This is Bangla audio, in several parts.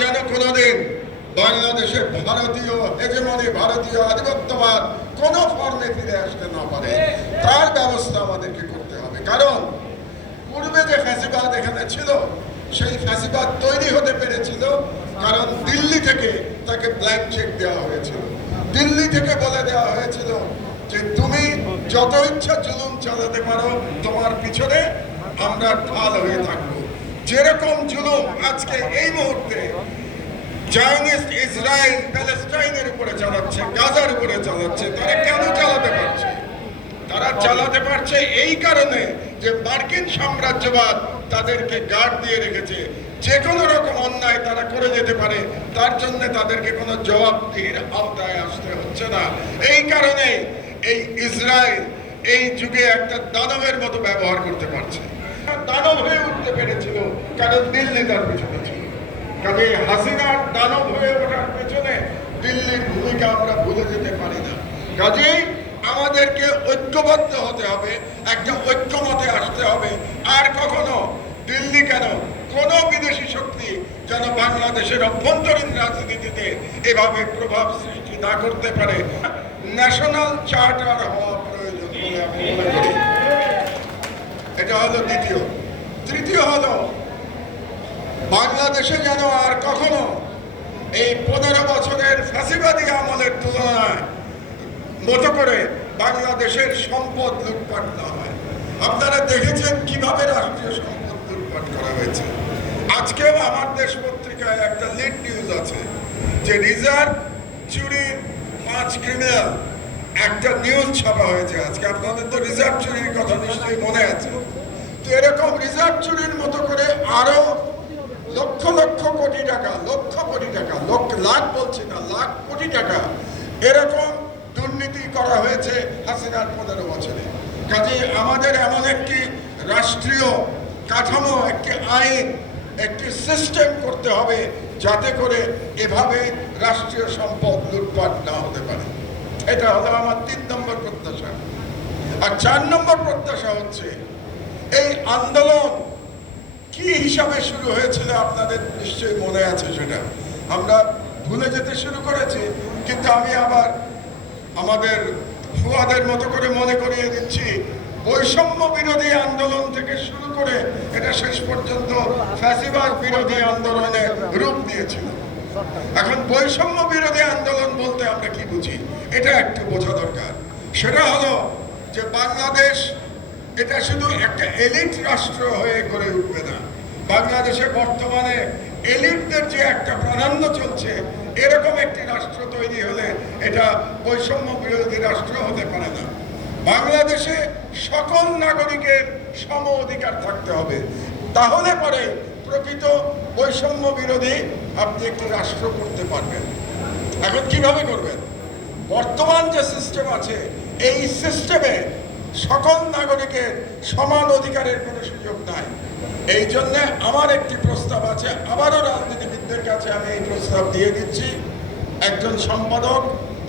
যেন কোনোদিন বাংলাদেশে ভারতীয় হেজেমনি ভারতীয় আধিপত্যবাদ কোনো ফর্মে ফিরে আসতে না পারে। তার ব্যবস্থা আমাদেরকে করতে হবে। কারণ পূর্বে যে ফ্যাসিবাদ এখানে ছিল, সেই ফ্যাসিবাদ তৈরি হতে পেরেছিল কারণ দিল্লি থেকে তাকে ব্ল্যাঙ্ক চেক দেওয়া হয়েছিল। দিল্লি থেকে বলে দেওয়া হয়েছিল যে, তুমি যত ইচ্ছা জুলুম চালাতে পারো, তোমার পিছনে আমরা ঢাল হয়ে থাকব। যেরকম জুলুম আজকে এই মুহূর্তে জায়নিস্ট ইসরায়েল প্যালেস্টাইনের উপরে চালাচ্ছে, গাজার উপরে চালাচ্ছে, তারা কেন চালাতে পারছে? তারা চালাতে পারছে এই কারণে যে মার্কিন সাম্রাজ্যবাদ তাদেরকে গার্ড দিয়ে রেখেছে। যে কোনো রকম অন্যায় তারা করে যেতে পারে, তার জন্য তাদেরকে কোনো জবাবদিহির আওতায় আসতে হচ্ছে না। এই কারণে এই ইসরায়েল এই যুগে একটা দানবের মতো ব্যবহার করতে পারছে। দানব হয়ে উঠতে পেরেছিল কারণ দিল্লি তার পিছনে ছিল? কাজে হাসিনার দানব হয়ে ওঠার পেছনে দিল্লির ভূমিকা আমরা ভুলে যেতে পারি না? কাজেই আমাদেরকে ঐক্যবদ্ধ হতে হবে, একটা ঐক্যমতে আসতে হবে। আর কখনো দিল্লি কেন কোনো বিদেশি শক্তি যেন বাংলাদেশের অভ্যন্তরীণ রাজনীতিতে এভাবে প্রভাব সৃষ্টি না করতে পারে? ন্যাশনাল চার্টার হওয়া প্রয়োজন বলে আমি মনে করি। এটা হলো দ্বিতীয়। তৃতীয় হলো, বাংলাদেশে যেন আর কখনো এই পনেরো বছরের ফ্যাসিবাদী আমলের তুলনায় মতো করে বাংলাদেশের সম্পদ লুটপাট না হয়। আপনারা দেখেছেন কীভাবে রাষ্ট্রীয় সম্পদ লুটপাট করা হয়েছে। আজকেও আমার দেশ পত্রিকায় একটা লিড নিউজ আছে যে রিজার্ভ চুরির পাঁচ ক্রিমিনাল একটা নিউজ ছাপা হয়েছে আজকে। আপনাদের তো রিজার্ভ চুরির কথা নিশ্চয়ই মনে আছে। তো এরকম রিজার্ভ চুরির মতো করে আরও লক্ষ লক্ষ কোটি টাকা, লক্ষ কোটি টাকা, লক্ষ লাখ বলছি না, লাখ কোটি টাকা এরকম দুর্নীতি করা হয়েছে হাসিনার পনেরো বছরে। কাজে আমাদের এমন একটি রাষ্ট্রীয় কাঠামো, একটি আইন, একটি সিস্টেম করতে হবে যাতে করে এভাবে রাষ্ট্রীয় সম্পদ লুটপাট না হতে পারে। এটা হলো আমার তিন নম্বর প্রত্যাশা। আর চার নম্বর প্রত্যাশা হচ্ছে, এই আন্দোলন কি হিসাবে শুরু হয়েছিল আপনাদের নিশ্চয়ই মনে আছে সেটা। আমরা ভুলে যেতে শুরু করেছি, কিন্তু আমি আবার আমাদের ফুয়াদের মতো করে মনে করিয়ে দিচ্ছি, বৈষম্য বিরোধী আন্দোলন থেকে শুরু করে এটা শেষ পর্যন্ত ফ্যাসিবাদ বিরোধী আন্দোলনে রূপ দিয়েছিল। এখন বৈষম্য বিরোধী আন্দোলন বলতে আমরা কি বুঝি? এটা একটু বোঝা দরকার। সেটা হলো যে বাংলাদেশ এটা শুধু একটা এলিট রাষ্ট্র হয়ে গড়ে উঠবে না। বাংলাদেশে বর্তমানে এলিটদের যে একটা প্রাধান্য চলছে, এরকম একটি রাষ্ট্র তৈরি হলে এটা বৈষম্য বিরোধী রাষ্ট্র হতে পারে না। বাংলাদেশে সকল নাগরিকের সম অধিকার থাকতে হবে। তাহলে পরে প্রকৃত বৈষম্য বিরোধী আপনি একটি রাষ্ট্র করতে পারবেন। এখন কীভাবে করবেন? বর্তমান যে সিস্টেম আছে, এই সিস্টেমে সকল নাগরিকের সমান অধিকারের কোনো সুযোগ নাই। এই জন্য আমার একটি প্রস্তাব আছে, আবারও রাজনীতিবিদদের কাছে আমি এই প্রস্তাব দিয়ে দিচ্ছি। একজন সম্পাদক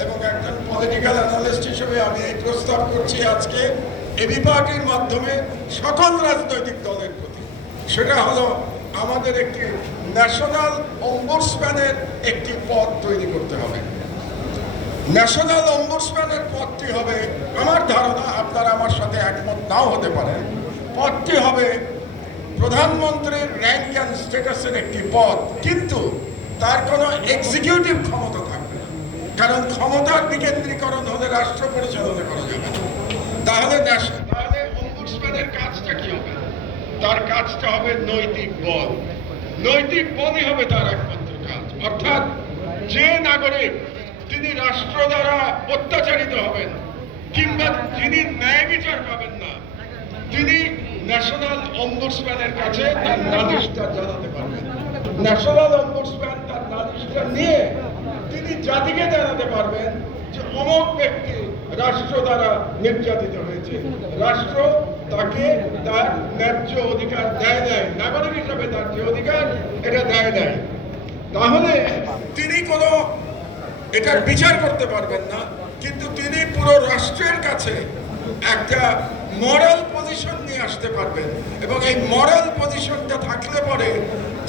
এবং একজন পলিটিক্যাল অ্যানালিস্ট হিসেবে আমি এই প্রস্তাব করছি আজকে। এবি পার্টির মাধ্যমে সকল রাজনৈতিক দলের প্রতি। সেটা হলো আমাদের একটি ন্যাশনাল অম্বুডসম্যানের একটি পদ তৈরি করতে হবে। ন্যাশনাল অম্বুডসম্যানের পদটি হবে, আমার ধারণা আপনারা আমার সাথে একমত নাও হতে পারেন, পদটি হবে প্রধানমন্ত্রীর র্যাঙ্ক অ্যান্ড স্ট্যাটাসের একটি পদ, কিন্তু তার কোনো এক্সিকিউটিভ ক্ষমতা থাকবে না। কারণ ক্ষমতার বিকেন্দ্রীকরণ হলে রাষ্ট্র পরিচালনা করা যাবে তাহলে তাহলে অম্বুডসম্যানের কাজটা কি হবে? তার কাজটা হবে নৈতিক বল। নৈতিক বলই হবে তার একমাত্র কাজ। অর্থাৎ যে নাগরিক তিনি রাষ্ট্র দ্বারা অত্যাচারিত হবেন, কিংবা যিনি ন্যায় বিচার পাবেন না, তিনি ন্যাশনাল অম্বুডসম্যানের কাছে তার নালিশটা জানাতে পারবেন। ন্যাশনাল অম্বুডসম্যান তার নালিশটা নিয়ে তিনি জাতিকে জানাতে পারবেন যে অমক ব্যক্তি রাষ্ট্র দ্বারা নির্যাতিত হয়েছে। রাষ্ট্র তাকে তার ন্যায্য অধিকার দেয় নাই। নাগরিক হিসাবে তার যে অধিকার, এটা দেয় নাই। তাহলে তিনি কোনো এটার বিচার করতে পারবেন না, কিন্তু তিনি পুরো রাষ্ট্রের কাছে একটা মরাল পজিশন নিয়ে আসতে পারবেন। এবং এই মরাল পজিশনটা থাকলে পরে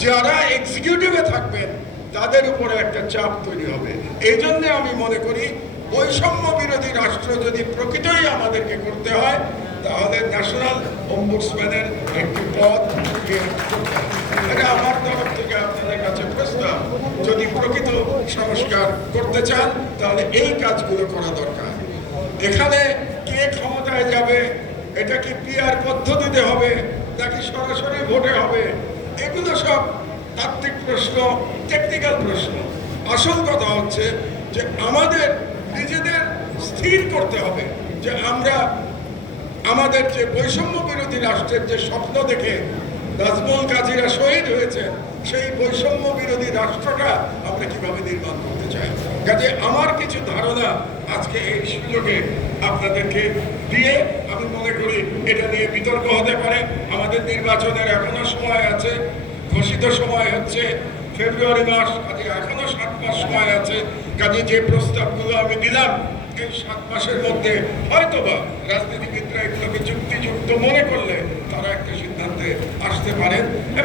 যারা এক্সিকিউটিভে থাকবেন, তাদের উপরে একটা চাপ তৈরি হবে। এই জন্যে আমি মনে করি বৈষম্য বিরোধী রাষ্ট্র যদি প্রকৃতই আমাদেরকে করতে হয় তাহলে ন্যাশনাল অম্বুডসম্যানের একটি পদ আমার তরফ থেকে আপনাদের কাছে প্রস্তাব, যদি প্রকৃত সংস্কার করতে চান, তাহলে এই কাজগুলো করা দরকার। এখানে কে ক্ষমতায় যাবে, এটা কি পিআর পদ্ধতিতে হবে, নাকি সরাসরি ভোটে হবে, এগুলো সব তাত্ত্বিক প্রশ্ন টেকনিক্যাল প্রশ্ন। আসল কথা হচ্ছে যে আমাদের নিজেদের স্থির করতে হবে যে আমরা আমাদের যে বৈষম্য বিরোধী রাষ্ট্রের যে স্বপ্ন দেখে নাজমুল কাজীরা শহীদ হয়েছে সেই বৈষম্য বিরোধী রাষ্ট্রটা আমরা কীভাবে নির্মাণ করতে চাই? কাজে আমার কিছু ধারণা আজকে এই সুযোগে আপনাদেরকে দিয়ে আমি মনে করি এটা নিয়ে বিতর্ক হতে পারে। আমাদের নির্বাচনের এখনও সময় আছে, ঘোষিত সময় হচ্ছে ফেব্রুয়ারি মাস, কাজে এখনও সাত মাস সময় আছে। কাজে যে প্রস্তাবগুলো আমি দিলাম এই সাত মাসের মধ্যে হয়তোবা রাজনীতিবিদরা এগুলোকে যুক্তিযুক্ত মনে করলে তারা একটা সিদ্ধান্তে আসতে পারেন।